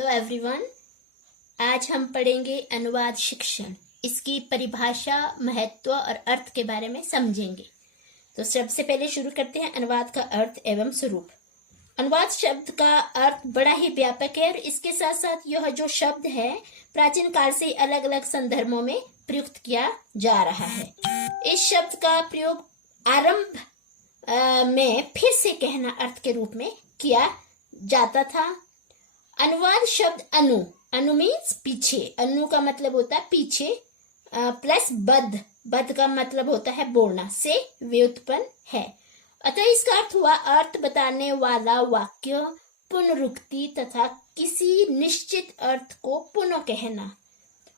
Hello everyone. आज हम पढ़ेंगे अनुवाद शिक्षण। इसकी परिभाषा, महत्व और अर्थ के बारे में समझेंगे। तो सबसे पहले शुरू करते हैं अनुवाद का अर्थ एवं स्वरूप। अनुवाद शब्द का अर्थ बड़ा ही व्यापक है और इसके साथ साथ यह जो शब्द है प्राचीन काल से अलग अलग संदर्भों में प्रयुक्त किया जा रहा है। इस शब्द का प्रयोग आरंभ में फिर से कहना अर्थ के रूप में किया जाता था। अनुवाद शब्द अनु मीन्स पीछे, अनु का मतलब होता है पीछे, प्लस बद्ध का मतलब होता है बोलना, से व्युत्पन्न है। अतः इसका अर्थ हुआ अर्थ बताने वाला वाक्य, पुनरुक्ति तथा किसी निश्चित अर्थ को पुनः कहना।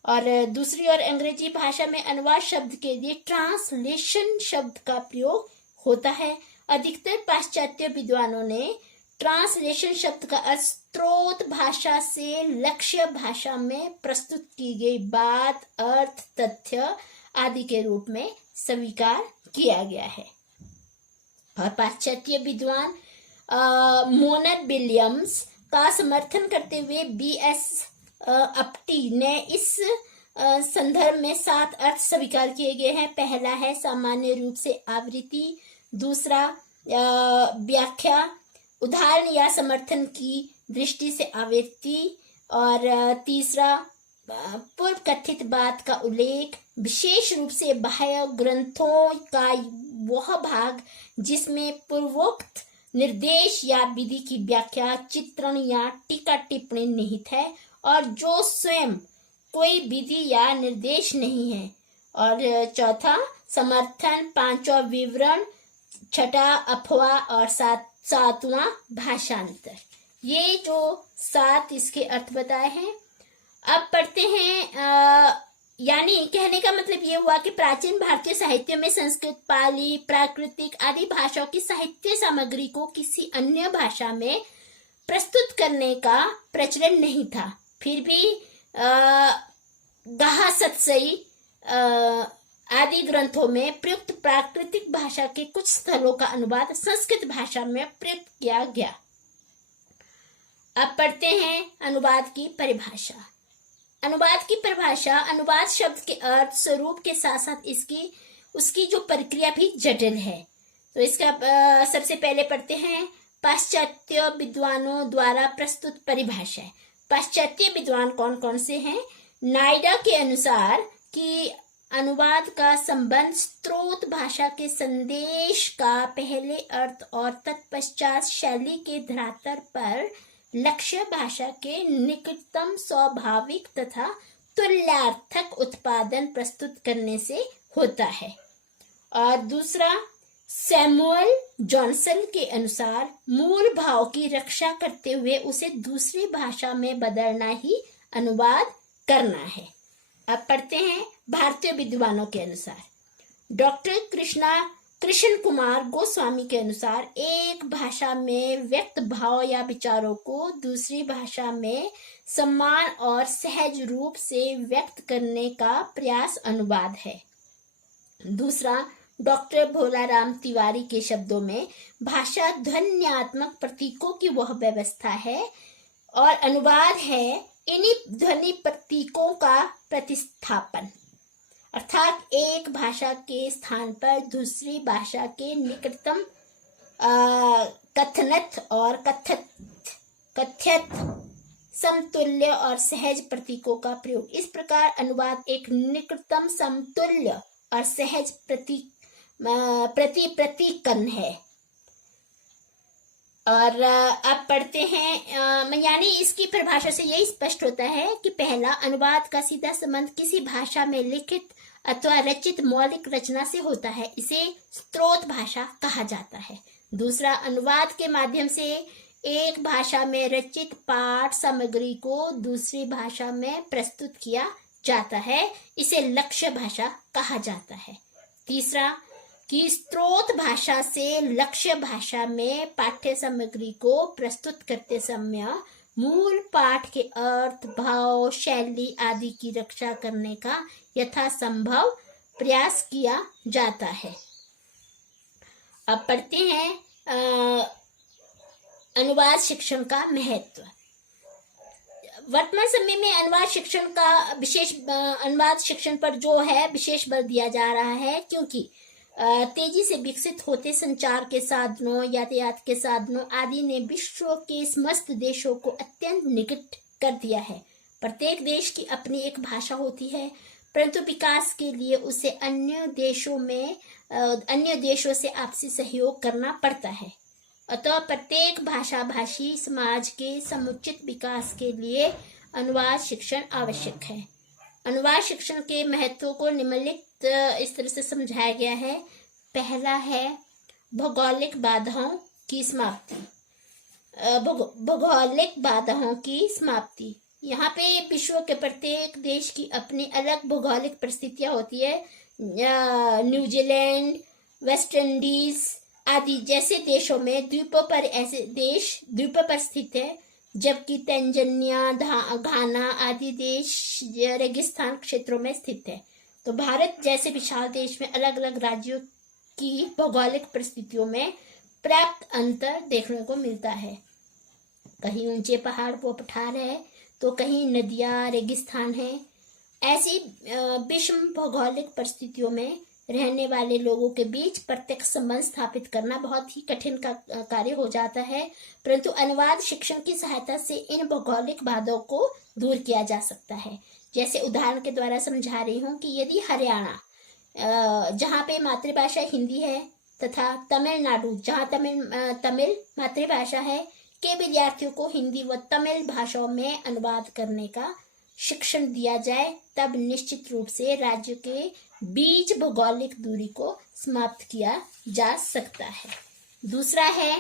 और दूसरी ओर अंग्रेजी भाषा में अनुवाद शब्द के लिए ट्रांसलेशन शब्द का प्रयोग होता है। अधिकतर पाश्चात्य विद्वानों ने ट्रांसलेशन शब्द का अर्थ स्रोत भाषा से लक्ष्य भाषा में प्रस्तुत की गई बात, अर्थ, तथ्य आदि के रूप में स्वीकार किया गया है। और पाश्चात्य विद्वान मोनर विलियम्स का समर्थन करते हुए बीएस अपटी ने इस संदर्भ में 7 अर्थ स्वीकार किए गए हैं। पहला है सामान्य रूप से आवृत्ति, दूसरा व्याख्या, उदाहरण या समर्थन की दृष्टि से आवृत्ति, और तीसरा पूर्व कथित बात का उल्लेख, विशेष रूप से बाह्य ग्रंथों का वह भाग जिसमें पूर्वोक्त निर्देश या विधि की व्याख्या, चित्रण या टीका टिप्पणी निहित है और जो स्वयं कोई विधि या निर्देश नहीं है। और चौथा समर्थन, पांचवा विवरण, छठा अफवाह और सातवां भाषांतर। ये जो 7 इसके अर्थ बताए हैं। अब पढ़ते हैं। यानी कहने का मतलब ये हुआ कि प्राचीन भारतीय साहित्य में संस्कृत, पाली, प्राकृतिक आदि भाषाओं की साहित्य सामग्री को किसी अन्य भाषा में प्रस्तुत करने का प्रचलन नहीं था। फिर भी गाहा सतसई आदि ग्रंथों में प्रयुक्त प्राकृतिक भाषा के कुछ स्थलों का अनुवाद संस्कृत भाषा में प्रयुक्त किया गया। अब पढ़ते हैं अनुवाद की परिभाषा। अनुवाद की परिभाषा अनुवाद शब्द के अर्थ, स्वरूप के साथ साथ उसकी जो प्रक्रिया भी जटिल है। तो इसका सबसे पहले पढ़ते हैं पाश्चात्य विद्वानों द्वारा प्रस्तुत परिभाषा। पाश्चात्य विद्वान कौन कौन से हैं? नायडा के अनुसार कि अनुवाद का संबंध स्रोत भाषा के संदेश का पहले अर्थ और तत्पश्चात शैली के धरातल पर लक्ष्य भाषा के निकटतम स्वाभाविक तथा तुल्यार्थक उत्पादन प्रस्तुत करने से होता है। और दूसरा सैमुअल जॉनसन के अनुसार मूल भाव की रक्षा करते हुए उसे दूसरी भाषा में बदलना ही अनुवाद करना है। अब पढ़ते हैं भारतीय विद्वानों के अनुसार। डॉक्टर कृष्ण कुमार गोस्वामी के अनुसार एक भाषा में व्यक्त भाव या विचारों को दूसरी भाषा में समान और सहज रूप से व्यक्त करने का प्रयास अनुवाद है। दूसरा डॉक्टर भोलाराम तिवारी के शब्दों में भाषा ध्वन्यात्मक प्रतीकों की वह व्यवस्था है और अनुवाद है इन्हीं ध्वनि प्रतीकों का प्रतिस्थापन, अर्थात एक भाषा के स्थान पर दूसरी भाषा के निकटतम कथनत और कथ्यत समतुल्य और सहज प्रतीकों का प्रयोग। इस प्रकार अनुवाद एक निकटतम समतुल्य और सहज प्रतीकन है। और अब पढ़ते हैं यानी इसकी परिभाषा से यही स्पष्ट होता है कि पहला, अनुवाद का सीधा संबंध किसी भाषा में लिखित अथवा रचित मौलिक रचना से होता है, इसे स्रोत भाषा कहा जाता है। दूसरा, अनुवाद के माध्यम से एक भाषा में रचित पाठ सामग्री को दूसरी भाषा में प्रस्तुत किया जाता है, इसे लक्ष्य भाषा कहा जाता है। तीसरा कि स्रोत भाषा से लक्ष्य भाषा में पाठ्य सामग्री को प्रस्तुत करते समय मूल पाठ के अर्थ, भाव, शैली आदि की रक्षा करने का यथासंभव प्रयास किया जाता है। अब पढ़ते हैं अनुवाद शिक्षण का महत्व। वर्तमान समय में अनुवाद शिक्षण का अनुवाद शिक्षण पर जो है विशेष बल दिया जा रहा है, क्योंकि तेजी से विकसित होते संचार के साधनों, यातायात के साधनों आदि ने विश्व के समस्त देशों को अत्यंत निकट कर दिया है। प्रत्येक देश की अपनी एक भाषा होती है, परंतु विकास के लिए उसे अन्य देशों से आपसी सहयोग करना पड़ता है। अतः प्रत्येक भाषा भाषी समाज के समुचित विकास के लिए अनुवाद शिक्षण आवश्यक है। अनुवाद शिक्षण के महत्व को निम्नलिखित इस तरह से समझाया गया है। पहला है भौगोलिक बाधाओं की समाप्ति। भौगोलिक बाधाओं की समाप्ति, यहाँ पे विश्व के प्रत्येक देश की अपनी अलग भौगोलिक परिस्थितियां होती है। न्यूजीलैंड, वेस्ट इंडीज आदि जैसे देशों में द्वीपों पर ऐसे देश द्वीपों पर स्थित है, जबकि तंजानिया, घाना आदि देश रेगिस्तान क्षेत्रों में स्थित है। तो भारत जैसे विशाल देश में अलग अलग राज्यों की भौगोलिक परिस्थितियों में पर्याप्त अंतर देखने को मिलता है। कहीं ऊंचे पहाड़ व पठार है, तो कहीं नदियां, रेगिस्तान है। ऐसी विषम भौगोलिक परिस्थितियों में रहने वाले लोगों के बीच प्रत्यक्ष संबंध स्थापित करना बहुत ही कठिन का कार्य हो जाता है, परंतु अनुवाद शिक्षण की सहायता से इन भौगोलिक बाधाओं को दूर किया जा सकता है। जैसे उदाहरण के द्वारा समझा रही हूँ कि यदि हरियाणा, जहाँ पे मातृभाषा हिंदी है, तथा तमिलनाडु, जहाँ तमिल मातृभाषा है, के विद्यार्थियों को हिंदी व तमिल भाषाओं में अनुवाद करने का शिक्षण दिया जाए, तब निश्चित रूप से राज्य के बीच भौगोलिक दूरी को समाप्त किया जा सकता है। दूसरा है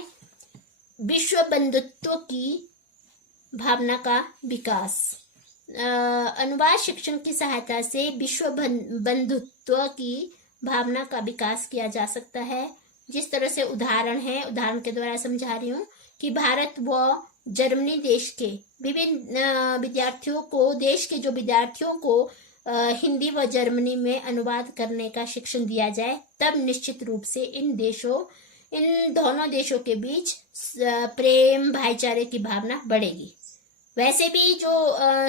विश्व बंधुत्व की भावना का विकास। अनुवाद शिक्षण की सहायता से विश्व बंधुत्व की भावना का विकास किया जा सकता है। जिस तरह से उदाहरण के द्वारा समझा रही हूँ कि भारत व जर्मनी देश के विभिन्न विद्यार्थियों को हिंदी व जर्मनी में अनुवाद करने का शिक्षण दिया जाए, तब निश्चित रूप से इन दोनों देशों के बीच प्रेम, भाईचारे की भावना बढ़ेगी। वैसे भी जो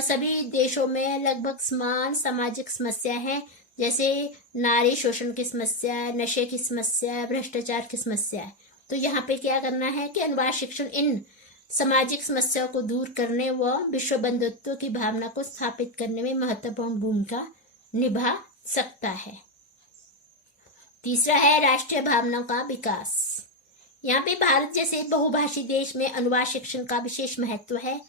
सभी देशों में लगभग समान सामाजिक समस्या है, जैसे नारी शोषण की समस्या, नशे की समस्या, भ्रष्टाचार की समस्या है, तो यहाँ पे क्या करना है कि अनुवाद शिक्षण इन सामाजिक समस्याओं को दूर करने व विश्व बंधुत्व की भावना को स्थापित करने में महत्वपूर्ण भूमिका निभा सकता है। तीसरा है राष्ट्रीय भावनाओं का विकास। यहाँ पे भारत जैसे बहुभाषी देश में अनुवाद शिक्षण का विशेष महत्व है।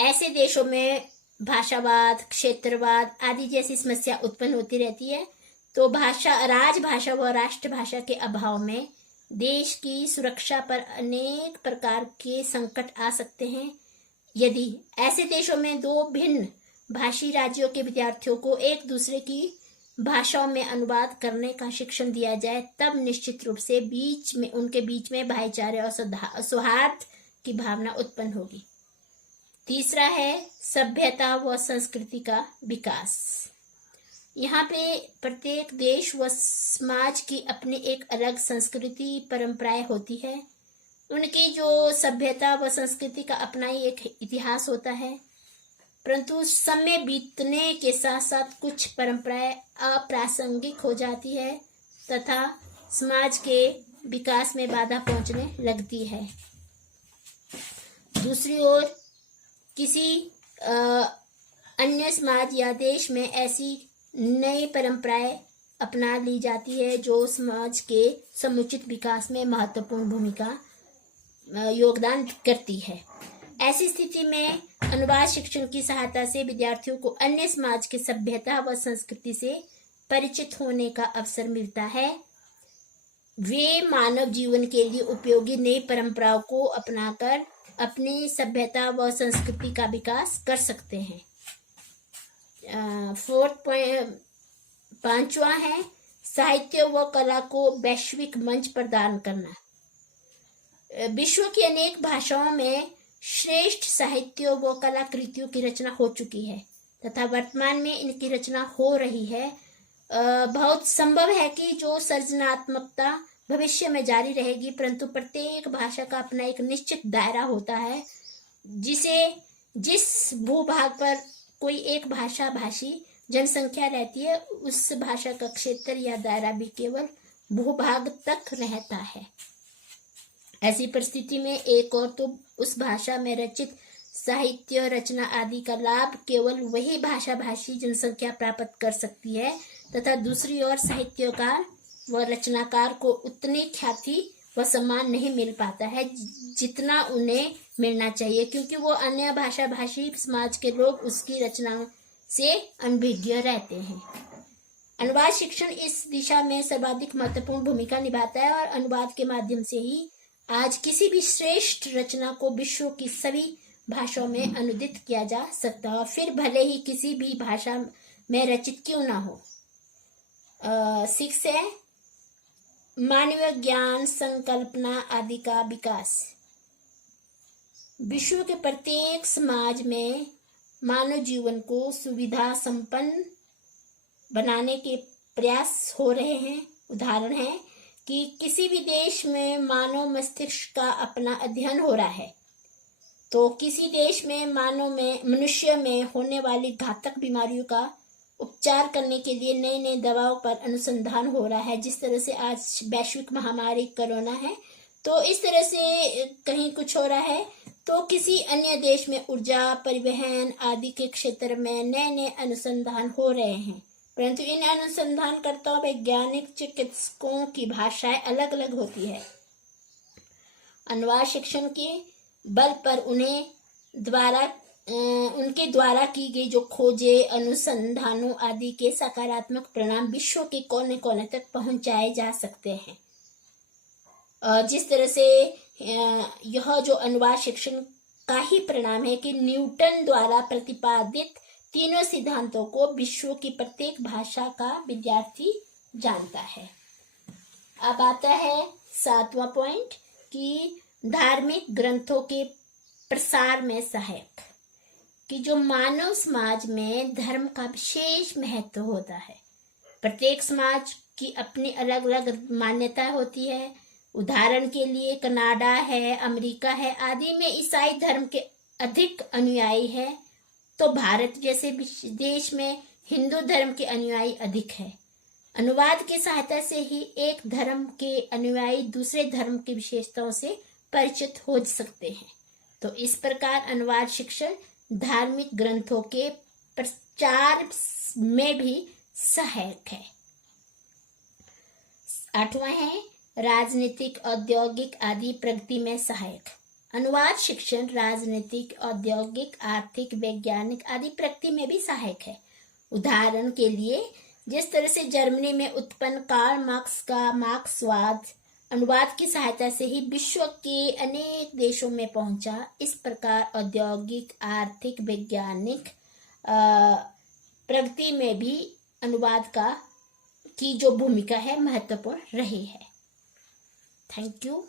ऐसे देशों में भाषावाद, क्षेत्रवाद आदि जैसी समस्या उत्पन्न होती रहती है, तो राजभाषा व राष्ट्रभाषा के अभाव में देश की सुरक्षा पर अनेक प्रकार के संकट आ सकते हैं। यदि ऐसे देशों में दो भिन्न भाषी राज्यों के विद्यार्थियों को एक दूसरे की भाषाओं में अनुवाद करने का शिक्षण दिया जाए, तब निश्चित रूप से उनके बीच में भाईचारे और सौहार्द की भावना उत्पन्न होगी। तीसरा है सभ्यता व संस्कृति का विकास। यहाँ पे प्रत्येक देश व समाज की अपनी एक अलग संस्कृति, परंपराएं होती है। उनकी जो सभ्यता व संस्कृति का अपना ही एक इतिहास होता है, परंतु समय बीतने के साथ साथ कुछ परंपराएं अप्रासंगिक हो जाती है तथा समाज के विकास में बाधा पहुंचने लगती है। दूसरी ओर किसी अन्य समाज या देश में ऐसी नई परंपराएं अपना ली जाती है जो समाज के समुचित विकास में महत्वपूर्ण भूमिका योगदान करती है। ऐसी स्थिति में अनुवाद शिक्षण की सहायता से विद्यार्थियों को अन्य समाज की सभ्यता व संस्कृति से परिचित होने का अवसर मिलता है। वे मानव जीवन के लिए उपयोगी नई परंपराओं को अपनाकर अपनी सभ्यता व संस्कृति का विकास कर सकते हैं। पांचवा है साहित्य व कला को वैश्विक मंच प्रदान करना। विश्व की अनेक भाषाओं में श्रेष्ठ साहित्य व कलाकृतियों की रचना हो चुकी है तथा वर्तमान में इनकी रचना हो रही है। बहुत संभव है कि जो सृजनात्मकता भविष्य में जारी रहेगी, परंतु प्रत्येक भाषा का अपना एक निश्चित दायरा होता है जिसे जिस भूभाग पर कोई एक भाषा भाषी जनसंख्या रहती है उस भाषा का क्षेत्र या दायरा भी केवल भूभाग तक रहता है। ऐसी परिस्थिति में एक और तो उस भाषा में रचित साहित्य रचना आदि का लाभ केवल वही भाषा भाषी जनसंख्या प्राप्त कर सकती है तथा दूसरी ओर साहित्यकार व रचनाकार को उतनी ख्याति व सम्मान नहीं मिल पाता है जितना उन्हें मिलना चाहिए, क्योंकि वो अन्य भाषा भाषी समाज के लोग उसकी रचना से अनभिज्ञ रहते हैं। अनुवाद शिक्षण इस दिशा में सर्वाधिक महत्वपूर्ण भूमिका निभाता है और अनुवाद के माध्यम से ही आज किसी भी श्रेष्ठ रचना को विश्व की सभी भाषाओं में अनुदित किया जा सकता है, फिर भले ही किसी भी भाषा में रचित क्यों ना हो। 6 है मानवीय ज्ञान संकल्पना आदि का विकास। विश्व के प्रत्येक समाज में मानव जीवन को सुविधा संपन्न बनाने के प्रयास हो रहे हैं। उदाहरण है कि किसी भी देश में मानव मस्तिष्क का अपना अध्ययन हो रहा है तो किसी देश में मनुष्य में होने वाली घातक बीमारियों का उपचार करने के लिए नए नए दवाओं पर अनुसंधान हो रहा है। जिस तरह से आज वैश्विक महामारी कोरोना है तो इस तरह से कहीं कुछ हो रहा है तो किसी अन्य देश में ऊर्जा परिवहन आदि के क्षेत्र में नए नए अनुसंधान हो रहे हैं, परंतु इन अनुसंधानकर्ताओं वैज्ञानिक चिकित्सकों की भाषाएं अलग अलग होती है। अनुवाद शिक्षण के बल पर उनके द्वारा की गई जो खोजे अनुसंधानों आदि के सकारात्मक परिणाम विश्व के कोने कोने तक पहुंचाए जा सकते हैं। जिस तरह से यह जो अनुवाद शिक्षण का ही परिणाम है कि न्यूटन द्वारा प्रतिपादित तीनों सिद्धांतों को विश्व की प्रत्येक भाषा का विद्यार्थी जानता है। अब आता है 7वां पॉइंट कि धार्मिक ग्रंथों के प्रसार में सहायक, कि जो मानव समाज में धर्म का विशेष महत्व होता है। प्रत्येक समाज की अपनी अलग अलग मान्यता होती है। उदाहरण के लिए कनाडा है, अमेरिका है आदि में ईसाई धर्म के अधिक अनुयायी है तो भारत जैसे देश में हिंदू धर्म के अनुयायी अधिक है। अनुवाद की सहायता से ही एक धर्म के अनुयायी दूसरे धर्म की विशेषताओं से परिचित हो सकते हैं। तो इस प्रकार अनुवाद शिक्षण धार्मिक ग्रंथों के प्रचार में भी सहायक है। 8वां है राजनीतिक औद्योगिक आदि प्रगति में सहायक। अनुवाद शिक्षण राजनीतिक औद्योगिक आर्थिक वैज्ञानिक आदि प्रगति में भी सहायक है। उदाहरण के लिए जिस तरह से जर्मनी में उत्पन्न कार्ल मार्क्स का मार्क्सवाद अनुवाद की सहायता से ही विश्व के अनेक देशों में पहुंचा, इस प्रकार औद्योगिक आर्थिक वैज्ञानिक प्रगति में भी अनुवाद की जो भूमिका है महत्वपूर्ण रही है। Thank you.